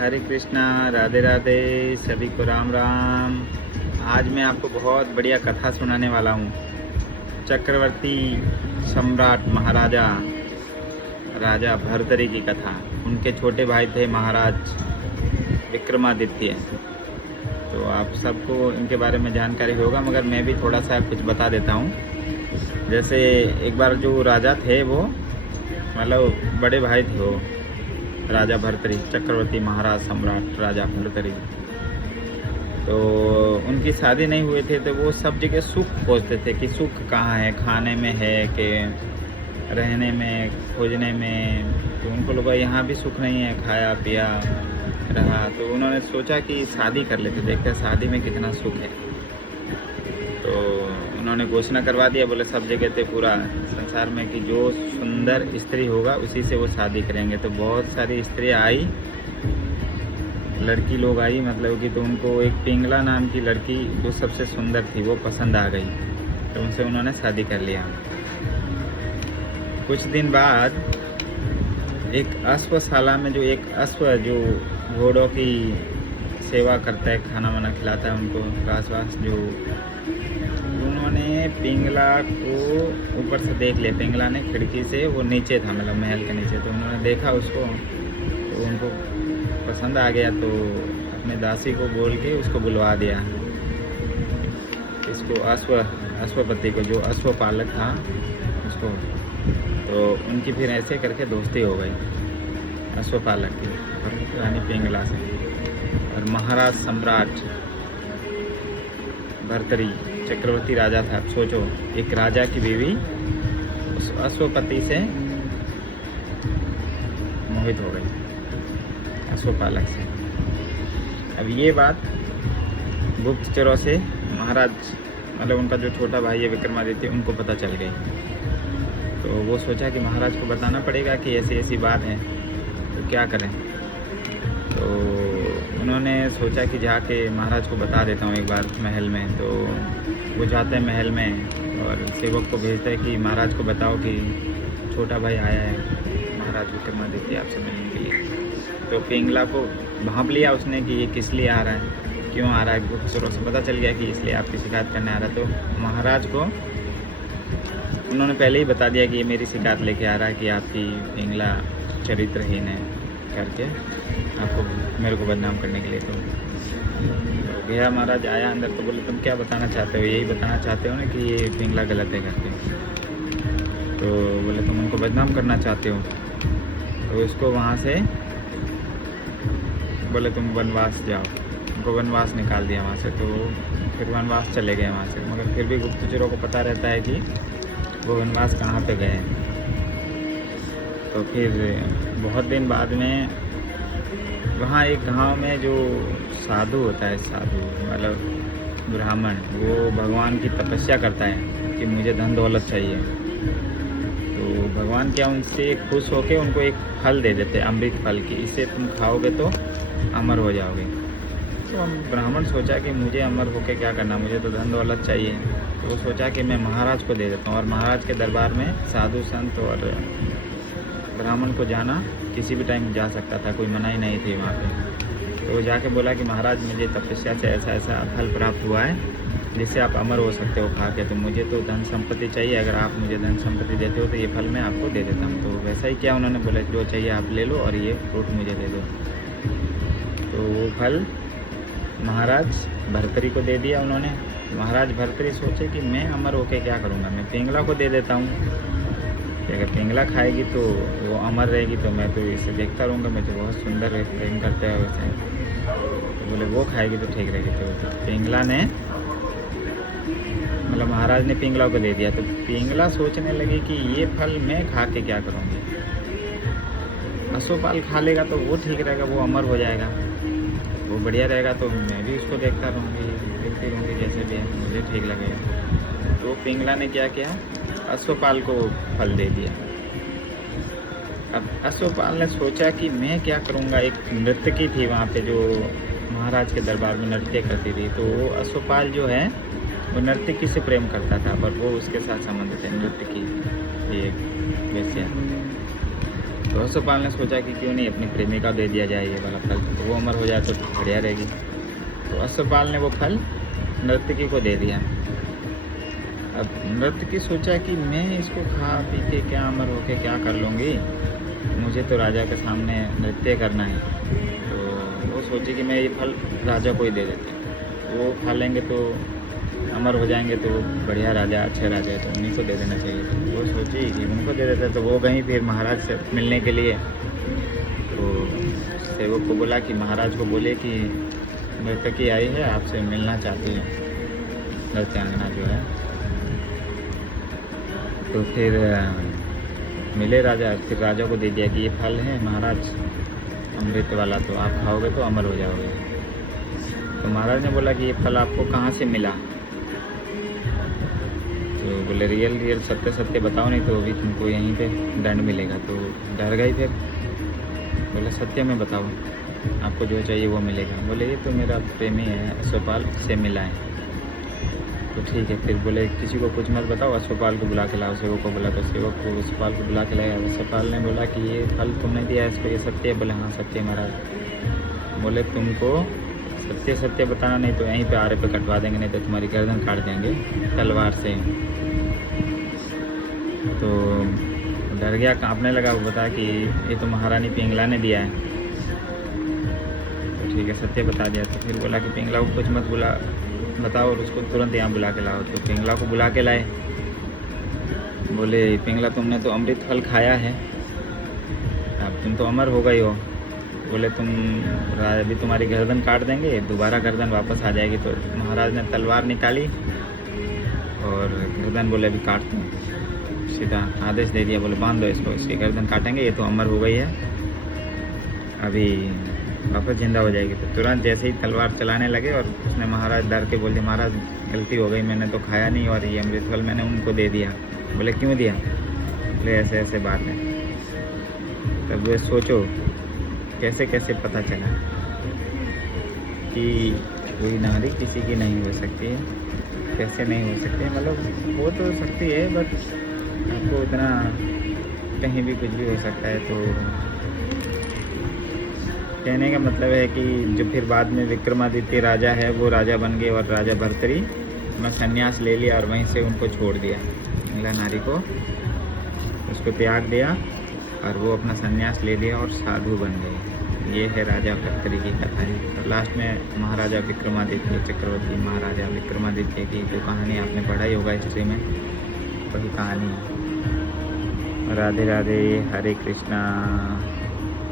हरे कृष्णा, राधे राधे, सभी को राम राम। आज मैं आपको बहुत बढ़िया कथा सुनाने वाला हूँ। चक्रवर्ती सम्राट महाराजा राजा भर्तरी की कथा। उनके छोटे भाई थे महाराज विक्रमादित्य। तो आप सबको इनके बारे में जानकारी होगा, मगर मैं भी थोड़ा सा कुछ बता देता हूँ। जैसे एक बार जो राजा थे वो मतलब बड़े भाई थे वो राजा भर्तरी, चक्रवर्ती महाराज सम्राट राजा भर्तरी। तो उनकी शादी नहीं हुए थे, तो वो सब जगह सुख खोजते थे कि सुख कहाँ है, खाने में है कि रहने में, खोजने में। तो उनको लगा यहाँ भी सुख नहीं है, खाया पिया रहा। तो उन्होंने सोचा कि शादी कर लेते, देखते शादी में कितना सुख है। तो उन्होंने घोषणा करवा दिया, बोले सब जगह थे पूरा संसार में कि जो सुंदर स्त्री होगा उसी से वो शादी करेंगे। तो बहुत सारी स्त्रियाँ आई, लड़की लोग आई मतलब कि। तो उनको एक पिंगला नाम की लड़की जो सबसे सुंदर थी वो पसंद आ गई, तो उनसे उन्होंने शादी कर लिया। कुछ दिन बाद एक अश्वशाला में जो एक अश्व जो घोड़ों की सेवा करता है, खाना वाना खिलाता है उनको, घास वास जो, उन्होंने पिंगला को ऊपर से देख लिया। पिंगला ने खिड़की से, वो नीचे था मतलब महल के नीचे, तो उन्होंने देखा उसको, तो उनको पसंद आ गया। तो अपने दासी को बोल के उसको बुलवा दिया, इसको अश्वपति को, जो अश्वपालक था उसको। तो उनकी फिर ऐसे करके दोस्ती हो गई अश्वपालक की और रानी पिंगला से। और महाराज सम्राट भर्तरी चक्रवर्ती राजा था। अब सोचो, एक राजा की बीवी उस अश्वपति से मोहित हो गई, अश्वपालक से। अब ये बात गुप्तचरों से महाराज मतलब उनका जो छोटा भाई है विक्रमादित्य, उनको पता चल गई। तो वो सोचा कि महाराज को बताना पड़ेगा कि ऐसी ऐसी बात है, तो क्या करें। तो उन्होंने सोचा कि जाके महाराज को बता देता हूँ एक बार महल में। तो वो जाते हैं महल में और सेवक को भेजते हैं कि महाराज को बताओ कि छोटा भाई आया है महाराज विक्रमादित्य आपसे मिलने के लिए। तो पिंगला को भांप लिया उसने कि ये किस लिए आ रहा है, क्यों आ रहा है। गुप्तचरों से पता चल गया कि इसलिए आपकी शिकायत करने आ रहा है। तो महाराज को उन्होंने पहले ही बता दिया कि ये मेरी शिकायत लेके आ रहा है कि आपकी पिंगला चरित्रहीन है करके, आपको मेरे को बदनाम करने के लिए। तो गया महाराज, आया अंदर। तो बोले तुम क्या बताना चाहते हो, यही बताना चाहते हो ना कि ये पिंगला गलत है करके। तो बोले तुम उनको बदनाम करना चाहते हो। तो उसको वहाँ से बोले तुम वनवास जाओ, उनको वनवास निकाल दिया वहाँ से। तो फिर वनवास चले गए वहाँ से, मगर फिर भी गुप्तचरों को पता रहता है कि वो वनवास कहाँ पे गए। तो फिर बहुत दिन बाद में वहाँ एक गांव में जो साधु होता है, साधु मतलब ब्राह्मण, वो भगवान की तपस्या करता है कि मुझे धन दौलत चाहिए। तो भगवान क्या उनसे खुश होकर उनको एक फल दे देते हैं, अमृत फल की, इसे तुम खाओगे तो अमर हो जाओगे। तो ब्राह्मण सोचा कि मुझे अमर होकर क्या करना, मुझे तो धन दौलत चाहिए। तो वो सोचा कि मैं महाराज को दे देता हूँ। और महाराज के दरबार में साधु संत और ब्राह्मण को जाना किसी भी टाइम जा सकता था, कोई मनाही नहीं थी वहाँ पे। तो वो जाके बोला कि महाराज मुझे तपस्या से ऐसा ऐसा फल प्राप्त हुआ है जिससे आप अमर हो सकते हो खा के, तो मुझे तो धन संपत्ति चाहिए, अगर आप मुझे धन संपत्ति देते हो तो ये फल मैं आपको दे देता हूँ। तो वैसा ही क्या, उन्होंने बोला जो चाहिए आप ले लो और ये फ्रूट मुझे दे दो। तो वो फल महाराज भर्तरी को दे दिया उन्होंने। महाराज भर्तरी सोचे कि मैं अमर होके क्या करूँगा, मैं पिंगला को दे देता हूँ कि अगर पिंगला खाएगी तो वो अमर रहेगी, तो मैं तो इसे देखता रहूँगा, मैं तो बहुत सुंदर है, प्रेम करते हैं वैसे। तो बोले वो खाएगी तो ठीक रहेगी। तो पिंगला ने मतलब महाराज ने पिंगला को दे दिया। तो पिंगला सोचने लगी कि ये फल मैं खा के क्या करूँगी, अश्वपाल खा लेगा तो वो ठीक रहेगा, वो अमर हो जाएगा, वो बढ़िया रहेगा, तो मैं भी उसको देखता रहूँगी, देखती रहूँगी, जैसे भी है मुझे ठीक लगेगा। तो पिंगला ने क्या किया, अश्वपाल को फल दे दिया। अब अश्वपाल ने सोचा कि मैं क्या करूँगा। एक नर्तकी थी वहाँ पे जो महाराज के दरबार में नृत्य करती थी। तो वो अश्वपाल जो है वो नर्तकी से प्रेम करता था, पर वो उसके साथ संबंधित है, नर्तकी एक वैसे। तो अश्वपाल ने सोचा कि क्यों नहीं अपनी प्रेमिका दे दिया जाए ये वाला फल, तो वो अमर हो जाए तो बढ़िया रहेगी। तो अश्वपाल ने वो फल नर्तकी को दे दिया। अब नर्तकी सोचा कि मैं इसको खा पी के क्या अमर होके क्या कर लूँगी, मुझे तो राजा के सामने नृत्य करना है। तो वो सोची कि मैं ये फल राजा को ही दे देती हूँ, वो खा लेंगे तो अमर हो जाएंगे, तो बढ़िया राजा, अच्छे राजा है, तो उन्हीं को दे देना चाहिए। तो वो सोची कि उनको दे देते। तो वो गई फिर महाराज से मिलने के लिए। तो सेवक को बोला कि महाराज को बोले कि नर्तकी आई है, आपसे मिलना चाहती है, नृत्यांगना जो है। तो फिर मिले राजा, फिर राजा को दे दिया कि ये फल है महाराज अमृत वाला, तो आप खाओगे तो अमर हो जाओगे। तो महाराज ने बोला कि ये फल आपको कहाँ से मिला? तो बोले रियल सत्य सत्य बताओ, नहीं तो अभी तुमको यहीं पे दंड मिलेगा। तो डर गई फिर, बोले सत्य में बताओ, आपको जो चाहिए वो मिलेगा। बोले ये तो मेरा प्रेमी है अश्वपाल, से मिला है। तो ठीक है। फिर बोले किसी को कुछ मत बताओ, अश्वपाल को बुला के लाओ। सेवक को बोला, तो सेवक को अश्वपाल को बुला के लाया। अश्वपाल ने बोला कि ये फल तुमने दिया है इसको, ये सत्य है? बोले हाँ सत्य महाराज। बोले तुमको सत्य सत्य बताना, नहीं तो यहीं पे आरे पे कटवा देंगे, नहीं तो तुम्हारी गर्दन काट देंगे तलवार से। तो डर गया, कांपने लगा। वो बता कि ये तो महारानी पिंगला ने दिया है। तो ठीक है, सत्य बता दिया। तो फिर बोला कि पिंगला को कुछ मत बताओ और उसको तुरंत यहाँ बुला के लाओ। तो पिंगला को बुला के लाए। बोले पिंगला तुमने तो अमृत फल खाया है, अब तुम तो अमर हो गई हो। बोले अभी तुम्हारी गर्दन काट देंगे, दोबारा गर्दन वापस आ जाएगी। तो महाराज ने तलवार निकाली और गर्दन बोले अभी काट दो, सीधा आदेश दे दिया। बोले बांध दो इसको, इसकी गर्दन काटेंगे, ये तो अमर हो गई है, अभी वापस जिंदा हो जाएगी। तो तुरंत जैसे ही तलवार चलाने लगे और उसने महाराज डर के बोले महाराज गलती हो गई, मैंने तो खाया नहीं और ये अमृत फल मैंने उनको दे दिया। बोले क्यों दिया? बोले ऐसे ऐसे बात है। तब वे सोचो कैसे कैसे पता चला कि कोई नारी किसी की नहीं हो सकती है, कैसे नहीं हो सकती है, मतलब हो तो सकती है, बट आपको इतना कहीं भी कुछ भी हो सकता है। तो कहने का मतलब है कि जो फिर बाद में विक्रमादित्य राजा है वो राजा बन गए और राजा भर्तरी में संन्यास ले लिया और वहीं से उनको छोड़ दिया, पिंगला नारी को उसको त्याग दिया और वो अपना संन्यास ले लिया और साधु बन गए। ये है राजा भर्तरी की कथा है। और लास्ट में महाराजा विक्रमादित्य, चक्रवर्ती महाराजा विक्रमादित्य की जो कहानी आपने पढ़ाई होगा हिस्ट्री में, वही कहानी है। राधे राधे, हरे कृष्णा।